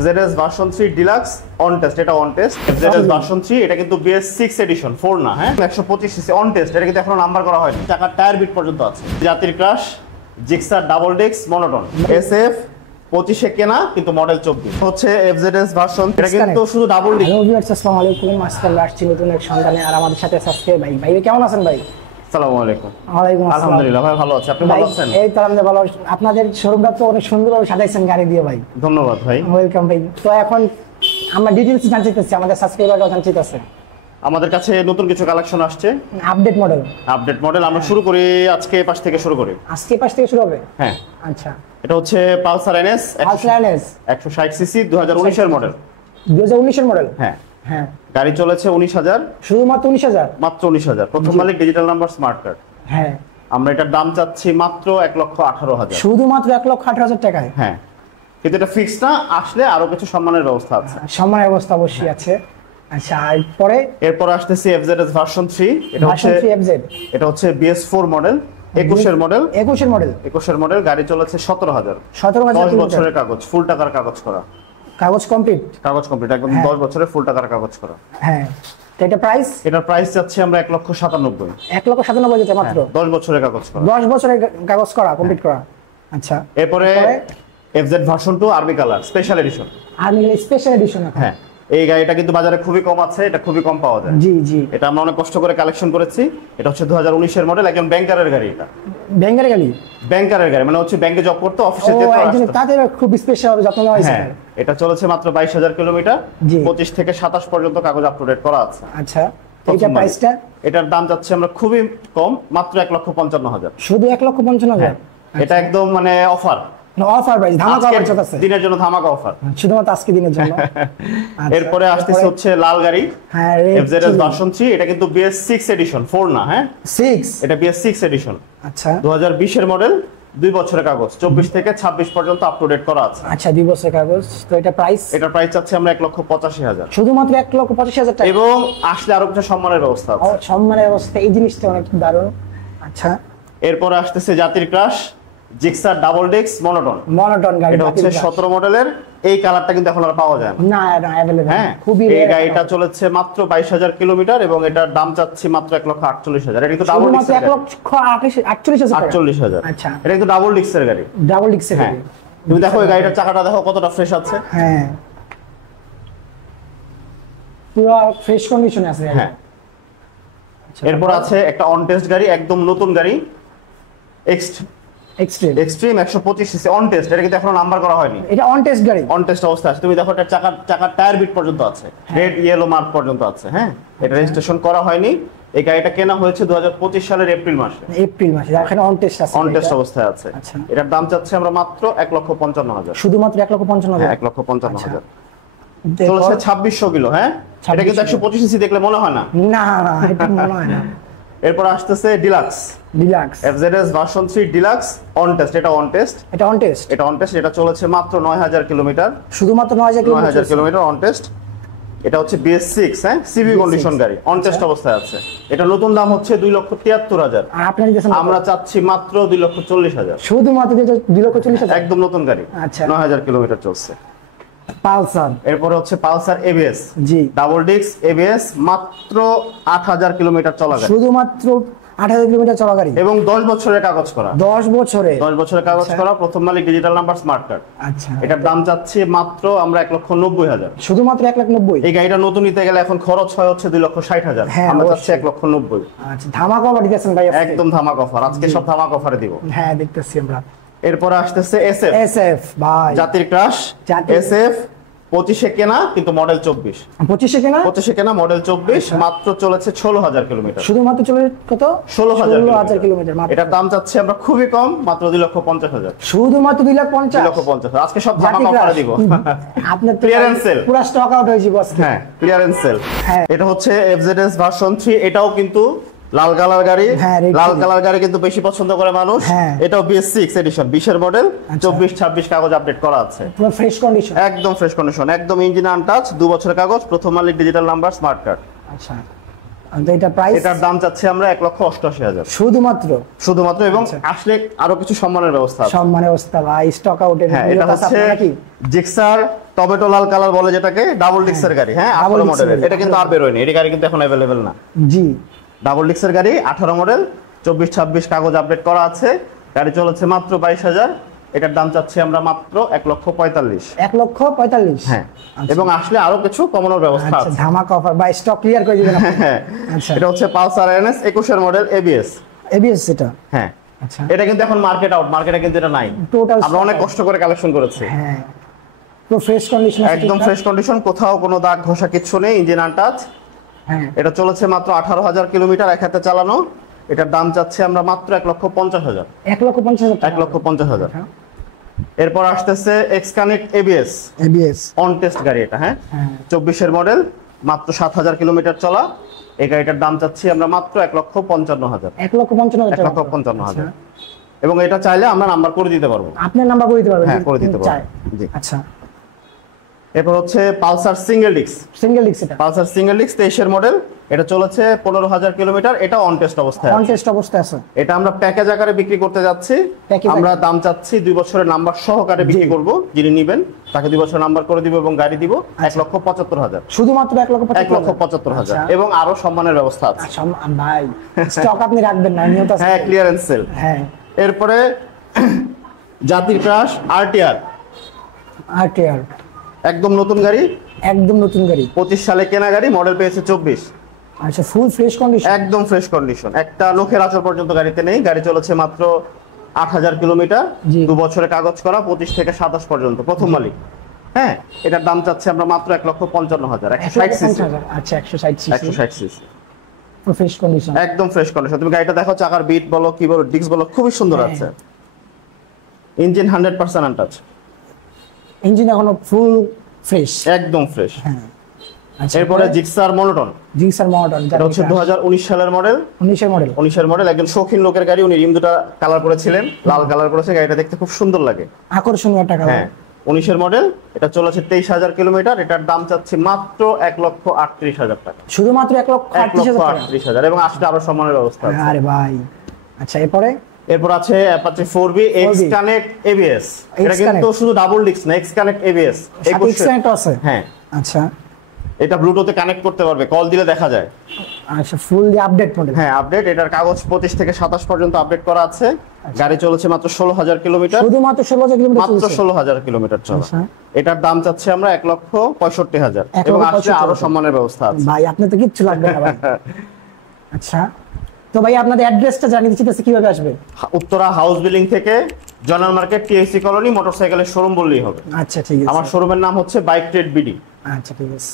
FZS version 3 deluxe on test, এটা on test. FZS version 3 এটা কিন্তু BS 6 এডিশন 4 না, হ্যাঁ 125 সিসি অন টেস্ট। এটা কিন্তু এখনো নাম্বার করা হয়নি। চাকার টায়ার বিট পর্যন্ত আছে। জাতির ক্রাশ জিক্সার ডাবল ডেক্স মনোটন SF 25 এ কেনা কিন্তু মডেল 24 হচ্ছে এফজেডএস ভার্সন। এটা কিন্তু শুধু ডাবল ডেক্স। হ্যালো ভিউয়ার্স, আসসালামু আলাইকুম। আজকে আসছি নতুন এক সন্ধানে, আর আমাদের সাথে আজকে ভাই কেমন আছেন ভাই? আসসালামু আলাইকুম। ওয়ালাইকুম আসসালাম। আলহামদুলিল্লাহ ভাই, ভালো আছি। আপনি ভালো আছেন? এই তো আমরা ভালো। আপনাদের শোরুমটা তো অনেক সুন্দরভাবে সাজাইছেন গাড়ি দিয়ে ভাই। ধন্যবাদ ভাই। ওয়েলকাম ভাই। তো এখন আমরা ডিটেইলস জানতে চাচ্ছি, আমাদের সাবস্ক্রাইবাররা জানতে চাচ্ছে। আমাদের কাছে নতুন কিছু কালেকশন আসছে, আপডেট মডেল। আমরা শুরু করি আজকে পাশ থেকে শুরু করি। আজকে পাশ থেকে শুরু হবে? হ্যাঁ আচ্ছা। এটা হচ্ছে পালসার NS 160 সিসি 2019 এর মডেল। 2019 এর মডেল? হ্যাঁ হ্যাঁ। গাড়ি চলেছে 19,000। শুধুমাত্র 19,000? মাত্র 19,000। প্রথম মালিক, ডিজিটাল নাম্বার, স্মার্ট কার্ড। হ্যাঁ। আমরা এটার দাম চাচ্ছি মাত্র 1,18,000। শুধুমাত্র 1,18,000 টাকায়? হ্যাঁ, কিন্তু এটা ফিক্স না, আসলে আরো কিছু সম্মানের ব্যবস্থা আছে। সম্মানের ব্যবস্থা অবশ্যই আছে। আচ্ছা, এরপর আসতেছে এফজেডএস ভার্সন 3। এটা হচ্ছে BS 4 মডেল, 21 এর মডেল। গাড়ি চলেছে 17,000। 10 বছরের কাগজ, ফুল টাকার কাগজ করা। কাগজ কমপ্লিট একদম 10 বছরের ফুল টাকার কাগজ করা। হ্যাঁ। তো এটার প্রাইস যাচ্ছে আমরা 1,97,000। 1,97,000 যেটা মাত্র 10 বছরের কাগজ করা। 10 বছরের কাগজ করা, কমপ্লিট করা। আচ্ছা। এরপরে FZ version 2 army colour special edition. হ্যাঁ, এই গাড়িটা কিন্তু বাজারে খুবই কম আছে, এটা খুবই কম পাওয়া যায়। জি। এটা আমরা অনেক কষ্ট করে কালেকশন করেছি। এটা হচ্ছে 2019 এর মডেল, একজন ব্যাংকারের গাড়ি। এটা ব্যাংকারের গাড়ি মানে হচ্ছে ব্যাংকে জব করতে, অফিসে যেতে আসতে। তাদের খুব স্পেশাল যত্ন নেওয়া হয়েছে। হ্যাঁ, এটা চলেছে মাত্র 22,000 কিলোমিটার। 25 থেকে 27 পর্যন্ত কাগজ আপ টু ডেট করা আছে। আচ্ছা। এটার দাম যাচ্ছে আমরা খুবই কম, মাত্র 1,55,000। শুধু 1,55,000? এটা একদম মানে অফার প্রাইস, ধামাকা অফার চলছে দিনের জন্য, ধামাকা অফার শুধুমাত্র আজকে দিনের জন্য। এরপরে আসতেছে হচ্ছে লাল গাড়ি। হ্যাঁ, এফজেডএস ভার্সন 3। এটা কিন্তু BS 6 এডিশন 4 না, হ্যাঁ 6। এটা BS 6 এডিশন। আচ্ছা। 2020 এর মডেল, 2 বছরের কাগজ, 24 থেকে 26 পর্যন্ত আপ টু ডেট করা আছে। আচ্ছা, 2 বছরের কাগজ। তো এটার প্রাইস চাচ্ছি আমরা 1,85,000। শুধুমাত্র 1,85,000 টাকা। এবং আসলে আরো কিছু সম্মানের ব্যবস্থা আছে। সম্মানের ব্যবস্থা, এই জিনিসটা অনেক দারুণ। আচ্ছা। এরপর আসতেছে জাতির ক্রাশ জিক্সার ডাবল ডেক্স মনোটন গাড়ি। এটা হচ্ছে 17 মডেলের। এই কালারটা কিন্তু এখন আর পাওয়া যায় না, अवेलेबल। হ্যাঁ, খুবই এই গাড়িটা চলেছে মাত্র 22,000 কিলোমিটার এবং এটার দাম চাচ্ছি মাত্র 1,48,000। এটা কিন্তু ডাবল ডিক্স, 1,48,000। আচ্ছা। এটা কিন্তু ডাবল ডিক্সের গাড়ি। হ্যাঁ, তুমি দেখো এই গাড়িটার চাকাটা দেখো কতটা ফ্রেশ আছে। হ্যাঁ, পুরো ফ্রেশ কন্ডিশনে আছে। হ্যাঁ। এরপর আছে একটা অন টেস্ট গাড়ি, একদম নতুন গাড়ি, এক্সট্রিম 125 সিসি অন টেস্ট। এটা কিন্তু এখনো নাম্বার করা হয়নি। এটা অন টেস্ট গাড়ি, অন টেস্ট অবস্থা আছে। তুমি দেখো এটা চাকার টায়ার বিট পর্যন্ত আছে, রেড ইয়েলো মার্ক পর্যন্ত আছে। হ্যাঁ, এটা রেজিস্ট্রেশন করা হয়নি। এই গাড়িটা কেনা হয়েছে 2025 সালের এপ্রিল মাসে। এখানে অন টেস্ট আছে, অন টেস্ট অবস্থায় আছে। এটার দাম চাচ্ছি আমরা মাত্র 1,55,000। শুধুমাত্র 1,55,000? 1,55,000। চলেছে 2600 কিলো। হ্যাঁ, এটা কিন্তু 125 সিসি দেখলে মনে হয় না। না, এটা মনে হয় না। এরপর আসতেছে deluxe FZS version 3 deluxe on test. এটা অন টেস্ট। এটা চলেছে মাত্র 9,000 কিলোমিটার। শুধুমাত্র 9,000 কিলোমিটার অন টেস্ট। এটা হচ্ছে BS 6, হ্যাঁ সিবি কন্ডিশন গাড়ি, অন টেস্ট অবস্থায় আছে। এটা নতুন দাম হচ্ছে 2,73,000। আর আপনারা দিয়েছেন আমরা চাচ্ছি মাত্র 2,40,000। শুধুমাত্র 2,40,000? একদম নতুন গাড়ি। আচ্ছা। 9,000 কিলোমিটার চলছে। পালসার। এরপর হচ্ছে পালসার ABS। জি। ডাবল ডিস্ক ABS, মাত্র 8,000 কিলোমিটার চলা গাড়ি। শুধুমাত্র 8,000 কিলোমিটার চলা গাড়ি এবং 10 বছরের কাগজ করা। 10 বছরের কাগজ করা, প্রথম মালিক, ডিজিটাল নাম্বার, স্মার্ট কার্ড। আচ্ছা। এটার দাম চাচ্ছি মাত্র আমরা 1,90,000। শুধুমাত্র 1,90,000? এই গাড়িটা নতুন নিতে গেলে এখন খরচ হয় হচ্ছে 2,60,000। আমরা চাচ্ছি 1,90,000। আচ্ছা, ধামাকা অফার দিতেছেন ভাই? একদম ধামাকা অফার, আজকে সব ধামাকা অফারে দিব। হ্যাঁ, দেখতেছি আমরা। এরপর আসতেছে SF ভাই, জাতির ক্রাশ SF 25 এ কেনা কিন্তু মডেল 24। 25 এ কেনা মডেল 24। মাত্র চলেছে 16,000 কিলোমিটার। শুধুমাত্র চলে কত? 16,000 কিলোমিটার। এটার দাম চাচ্ছি আমরা খুবই কম, মাত্র 2,50,000। শুধুমাত্র 2,50,000? আজকে সব ধামাকা অফারে দিব। আপনার ক্লিয়ারেন্স সেল, পুরো স্টক আউট হয়ে যাবে আজকে। হ্যাঁ, ক্লিয়ারেন্স সেল। হ্যাঁ। এটা হচ্ছে এফজেডএস ভার্সন 3। এটাও কিন্তু লাল কালার গাড়ি। লাল কালার গাড়ি কিন্তু বেশি পছন্দ করে মানুষ। এটাও BS 6 এডিশন, 20 এর মডেল, 24-26 কাগজ আপডেট করা আছে। পুরো ফ্রেশ কন্ডিশন, একদম ফ্রেশ কন্ডিশন, একদম ইঞ্জিন আনটাচ, 2 বছরের কাগজ, প্রথম মালিক, ডিজিটাল নাম্বার, স্মার্ট কার্ড। আচ্ছা। তো এটা প্রাইস, এটার দাম চাচ্ছি আমরা 1,88,000 শুধুমাত্র এবং আসলে আরো কিছু সম্মানের ব্যবস্থা আছে। সম্মানের অবস্থা ভাই, স্টক আউটের হ্যাঁ, এটা হচ্ছে জিক্সার টমেটো লাল কালার বলে যেটাকে, ডাবল ডিক্সের গাড়ি। হ্যাঁ, 18 মডেলের। এটা কিন্তু আর বের হয়নি, এই গাড়ি কিন্তু এখন अवेलेबल না। জি, ডাবল ডিক্সের গাড়ি, 18 মডেল, 24-26 কাগজ আপডেট করা আছে। গাড়ি চলেছে মাত্র 22,000। এটার দাম চাচ্ছি আমরা মাত্র 1,45,000। 1,45,000। হ্যাঁ, এবং আসলে আরো কিছু কমানোর ব্যবস্থা আচ্ছা, আছে। ধামাকা অফার ভাই, স্টক ক্লিয়ার করে দিবেন আপনি? হ্যাঁ, আচ্ছা, এটা হচ্ছে পালসার এনএস 21 এর মডেল এবিএস। এবিএস এটা? হ্যাঁ, আচ্ছা, এটা কিন্তু এখন মার্কেট আউট, মার্কেটে কিন্তু এটা নাই। টোটাল আমরা অনেক কষ্ট করে কালেকশন করেছি। হ্যাঁ, পুরো ফ্রেশ কন্ডিশন, একদম ফ্রেশ কন্ডিশন, কোথাও কোনো দাগ ঘষা কিচ্ছু নেই, ইঞ্জিন আনটাচ। হ্যাঁ, এটা চলেছে মাত্র 18,000 কিলোমিটার এক হাতে চালানো। এটার দাম চাচ্ছি আমরা মাত্র 1,50,000। 1,50,000 টাকা। 1,50,000। এরপর আসতেছে x connect ABS ABS on test গাড়ি এটা। হ্যাঁ, 24 এর মডেল, মাত্র 7,000 কিলোমিটার চলা। এই গাড়িটার দাম চাচ্ছি আমরা মাত্র 1,55,000। 1,55,000 টাকা। 1,55,000। এবং এটা চাইলে আমরা নাম্বার করে দিতে পারবো। আপনার নাম্বার করে দিতে পারবেন? হ্যাঁ, করে দিতে পারবো। জি। আচ্ছা, এরপর হচ্ছে Pulsar single disc. Single disc এটা? পালসার সিঙ্গেল ডিস্ক 23 এর মডেল, এটা চলেছে 15,000 কিলোমিটার। এটা অন টেস্ট অবস্থায় অন আছে। টেস্ট অবস্থায় আছে। এটা আমরা প্যাকেজ আকারে বিক্রি করতে যাচ্ছি। প্যাকেজ আমরা দাম চাচ্ছি 2 বছরের নাম্বার সহকারে বিক্রি করব। যিনি নেবেন তাকে 2 বছরের নাম্বার করে দিব এবং গাড়ি দিব 1,75,000। শুধুমাত্র 1,75,000? 1,75,000 এবং আরো সম্মানের ব্যবস্থা আছে। ভাই, স্টক আপনি রাখবেন না, নিয়ত আছে। হ্যাঁ, ক্লিয়ারেন্স সেল। হ্যাঁ, এরপরে জাতির ক্রাশ আরটিআর, আরটিআর একদম নতুন গাড়ি, একদম নতুন গাড়ি, 25 সালে কেনা গাড়ি, মডেল পেয়েছে 24। আচ্ছা, ফুল ফ্রেশ কন্ডিশন, একদম ফ্রেশ কন্ডিশন, একটা নখের আঁচড় পর্যন্ত গাড়িতে নেই। গাড়ি চলেছে মাত্র 8,000 কিলোমিটার, জি। 2 বছরের কাগজ করা, 25 থেকে 27 পর্যন্ত, প্রথম মালিক। হ্যাঁ, এটার দাম চাচ্ছে আমরা মাত্র 1,55,000। 160 সিসি। আচ্ছা, 160 CC, 160 CC, full fresh condition, একদম ফ্রেশ কন্ডিশন। তুমি গাড়িটা দেখো, চাকার বিট বলো, কি বলো, ডিস্ক বলো, খুবই সুন্দর আছে। ইঞ্জিন 100% আনটাচ, ইঞ্জিন এখনো ফুল ফ্রেশ, একদম ফ্রেশ। হ্যাঁ। আচ্ছা, এরপরে জিক্সার মনোটন, জিক্সার মডেল, এটা হচ্ছে 2019 সালের মডেল। 19 এর মডেল? 19 এর মডেল, একজন শৌখিন লোকের গাড়ি। উনি রিম দুটো কালার করেছিলেন, লাল কালার করেছে। গাড়িটা দেখতে খুব সুন্দর লাগে, আকর্ষণীয় টাকা। হ্যাঁ, 19 এর মডেল, এটা চলেছে 23,000 কিলোমিটার। এটার দাম চাচ্ছি মাত্র 1,38,000 টাকা। শুধুমাত্র 1,38,000 টাকা? 1,38,000 এবং আসলে আরো সম্মানের ব্যবস্থা আছে। আরে ভাই, আচ্ছা, এরপর আছে Apache 4B x connect ABS. এটা কিন্তু শুধু ডাবল ডিস্ক না, x connect ABS. X connect আছে? হ্যাঁ। আচ্ছা, এটা ব্লুটুথে কানেক্ট করতে পারবে, কল দিলে দেখা যায়। আচ্ছা, ফুল আপডেট মডেল? হ্যাঁ, আপডেট। এটার কাগজ 25 থেকে 27 পর্যন্ত আপডেট করা আছে। গাড়ি চলেছে মাত্র 16,000 কিলোমিটার। শুধুমাত্র 16,000 কিলোমিটার? মাত্র 16,000 কিলোমিটার চলা। এটার দাম চাচ্ছে আমরা 1,65,000 এবং আসলে আরো সম্মানের ব্যবস্থা আছে। ভাই, আপনি তো কিচ্ছু লাগবে না ভাই। আচ্ছা, তো ভাই আপনাদের অ্যাড্রেসটা জানিয়ে দিচ্ছি, কিভাবে আসবে? উত্তরা হাউস বিল্ডিং থেকে জয়নাল মার্কেট টিএসসি কলোনি মোটরসাইকেলের শোরুম বললেই হবে। আচ্ছা, ঠিক আছে। আমার শোরুমের নাম হচ্ছে বাইক ট্রেড বিডি। আচ্ছা, ঠিক আছে।